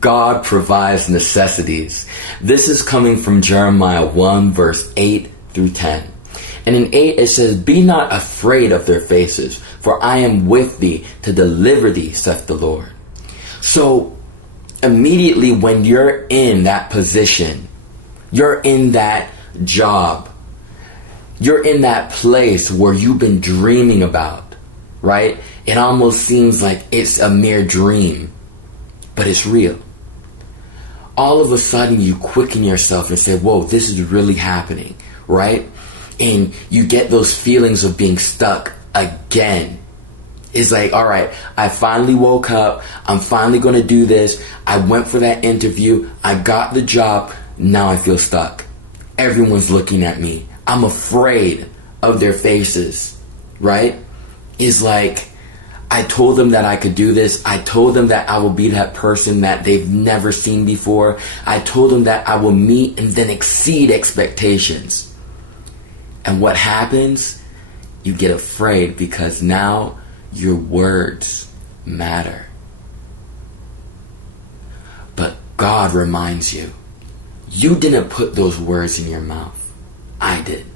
God provides necessities. This is coming from Jeremiah 1 verse 8 through 10. And in 8 it says, "Be not afraid of their faces, for I am with thee to deliver thee, saith the Lord." So immediately when you're in that position, you're in that job, you're in that place where you've been dreaming about, right? It almost seems like it's a mere dream, but it's real. All of a sudden you quicken yourself and say, whoa, this is really happening, right? And you get those feelings of being stuck again. It's like, all right, I finally woke up. I'm finally going to do this. I went for that interview. I got the job. Now I feel stuck. Everyone's looking at me. I'm afraid of their faces, right? It's like, I told them that I could do this. I told them that I will be that person that they've never seen before. I told them that I will meet and then exceed expectations. And what happens? You get afraid because now your words matter. But God reminds you, you didn't put those words in your mouth. I did.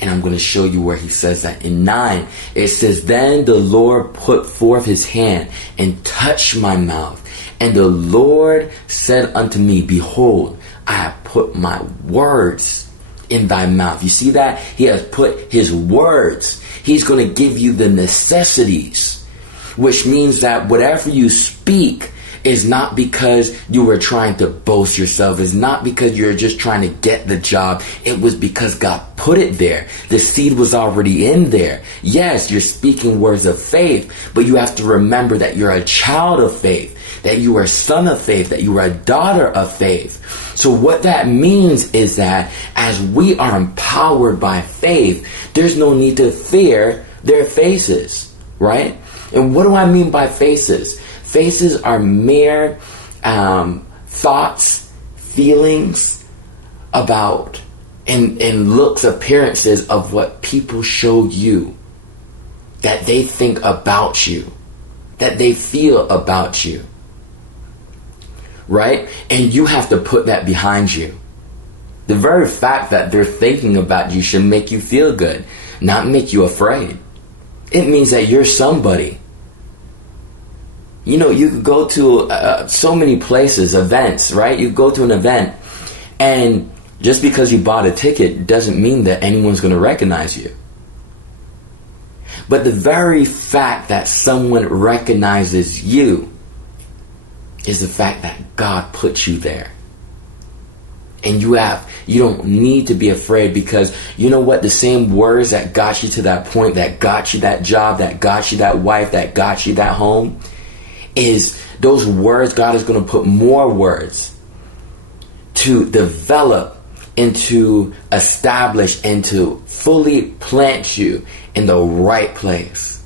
And I'm going to show you where he says that. In 9, it says, "Then the Lord put forth his hand and touched my mouth. And the Lord said unto me, Behold, I have put my words in thy mouth." You see that? He has put his words. He's going to give you the necessities, which means that whatever you speak is not because you were trying to boast yourself. It's not because you're just trying to get the job. It was because God put it there. The seed was already in there. Yes, you're speaking words of faith, but you have to remember that you're a child of faith, that you are a son of faith, that you are a daughter of faith. So what that means is that as we are empowered by faith, there's no need to fear their faces, right? And what do I mean by faces? Faces are mere thoughts, feelings about, and looks, appearances of what people show you, that they think about you, that they feel about you, right? And you have to put that behind you. The very fact that they're thinking about you should make you feel good, not make you afraid. It means that you're somebody. You know, you could go to so many places, events, right? You go to an event, and just because you bought a ticket doesn't mean that anyone's going to recognize you. But the very fact that someone recognizes you is the fact that God put you there. And you don't need to be afraid, because you know what? The same words that got you to that point, that got you that job, that got you that wife, that got you that home, is those words. God is going to put more words to develop and to establish and to fully plant you in the right place.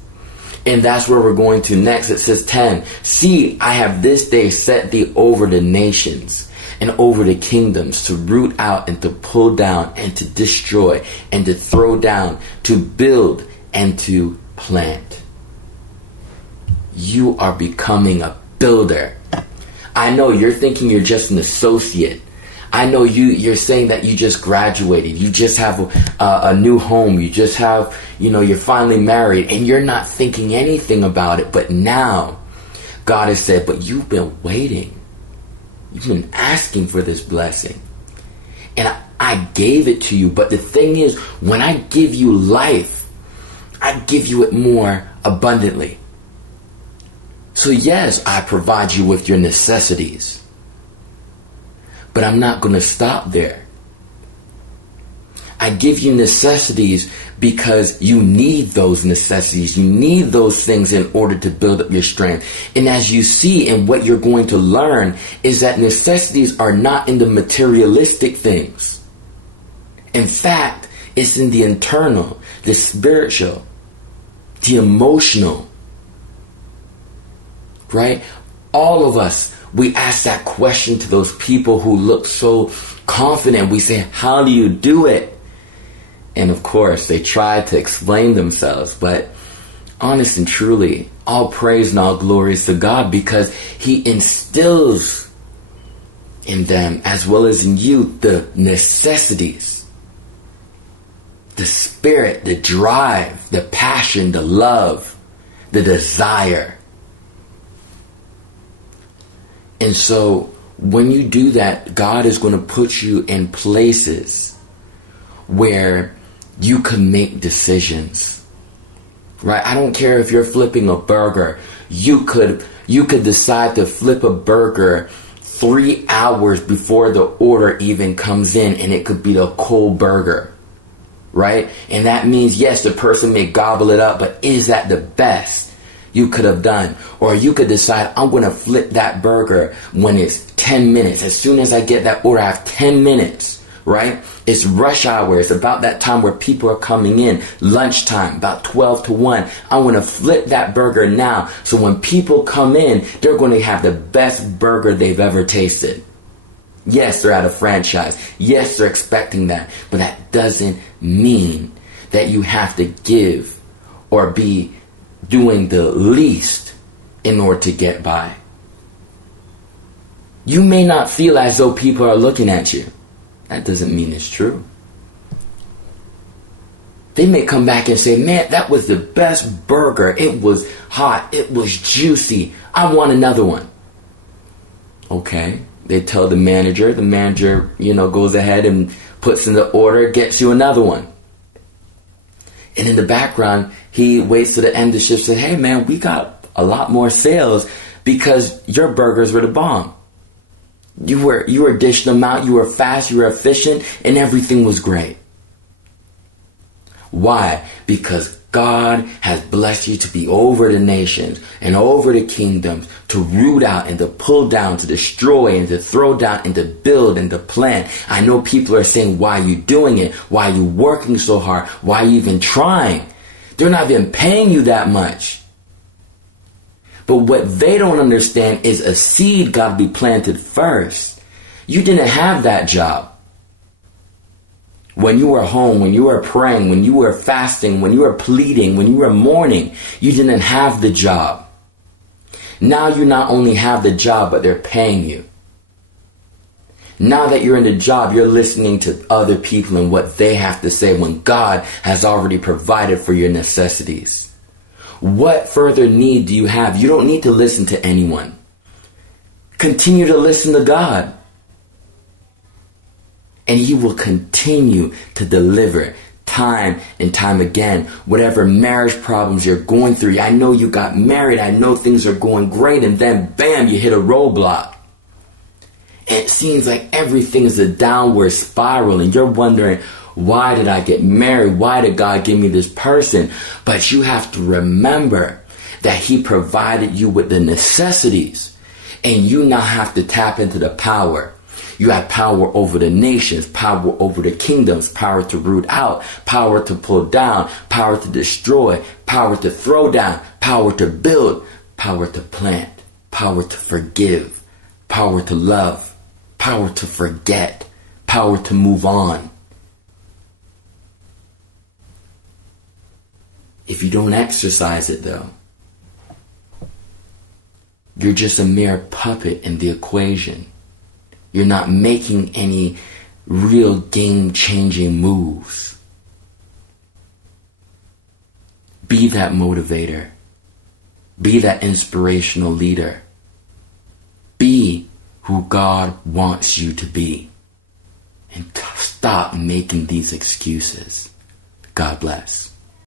And that's where we're going to next. It says 10, "See, I have this day set thee over the nations and over the kingdoms, to root out and to pull down and to destroy and to throw down, to build and to plant." You are becoming a builder. I know you're thinking you're just an associate. I know you're saying that you just graduated. You just have a new home. You just have, you're finally married, and you're not thinking anything about it. But now God has said, but you've been waiting. You've been asking for this blessing. And I gave it to you. But the thing is, when I give you life, I give you it more abundantly. So yes, I provide you with your necessities, but I'm not going to stop there. I give you necessities because you need those necessities. You need those things in order to build up your strength. And as you see, and what you're going to learn, is that necessities are not in the materialistic things. In fact, it's in the internal, the spiritual, the emotional. Right? All of us, we ask that question to those people who look so confident. We say, how do you do it? And of course, they try to explain themselves. But Honest and truly, all praise and all glory is to God, because he instills in them, as well as in you, the necessities, the spirit, the drive, the passion, the love, the desire. And so when you do that, God is going to put you in places where you can make decisions, right? I don't care if you're flipping a burger. You could decide to flip a burger 3 hours before the order even comes in, and it could be the cold burger, right? And that means, yes, the person may gobble it up, but is that the best you could have done? Or you could decide, I'm going to flip that burger when it's 10 minutes. As soon as I get that order, I have 10 minutes, right? It's rush hour. It's about that time where people are coming in. Lunchtime, about 12 to 1. I want to flip that burger now. So when people come in, they're going to have the best burger they've ever tasted. Yes, they're at a franchise. Yes, they're expecting that. But that doesn't mean that you have to give or be doing the least in order to get by. You may not feel as though people are looking at you. That doesn't mean it's true. They may come back and say, man, that was the best burger. It was hot. It was juicy. I want another one. Okay. They tell the manager. The manager, goes ahead and puts in the order, gets you another one. And in the background, he waits to the end of the shift and says, hey, man, we got a lot more sales because your burgers were the bomb. You were dishing them out. You were fast. You were efficient, and everything was great. Why? Because God has blessed you to be over the nations and over the kingdoms, to root out and to pull down, to destroy and to throw down and to build and to plant. I know people are saying, why are you doing it? Why are you working so hard? Why are you even trying? They're not even paying you that much. But what they don't understand is a seed got to be planted first. You didn't have that job. When you were home, when you were praying, when you were fasting, when you were pleading, when you were mourning, you didn't have the job. Now you not only have the job, but they're paying you. Now that you're in the job, you're listening to other people and what they have to say when God has already provided for your necessities. What further need do you have? You don't need to listen to anyone. Continue to listen to God. And he will continue to deliver time and time again. Whatever marriage problems you're going through. I know you got married. I know things are going great. And then bam, you hit a roadblock. And it seems like everything is a downward spiral. And you're wondering, why did I get married? Why did God give me this person? But you have to remember that he provided you with the necessities. And you now have to tap into the power. You have power over the nations, power over the kingdoms, power to root out, power to pull down, power to destroy, power to throw down, power to build, power to plant, power to forgive, power to love, power to forget, power to move on. If you don't exercise it, though, you're just a mere puppet in the equation. You're not making any real game-changing moves. Be that motivator. Be that inspirational leader. Be who God wants you to be. And stop making these excuses. God bless.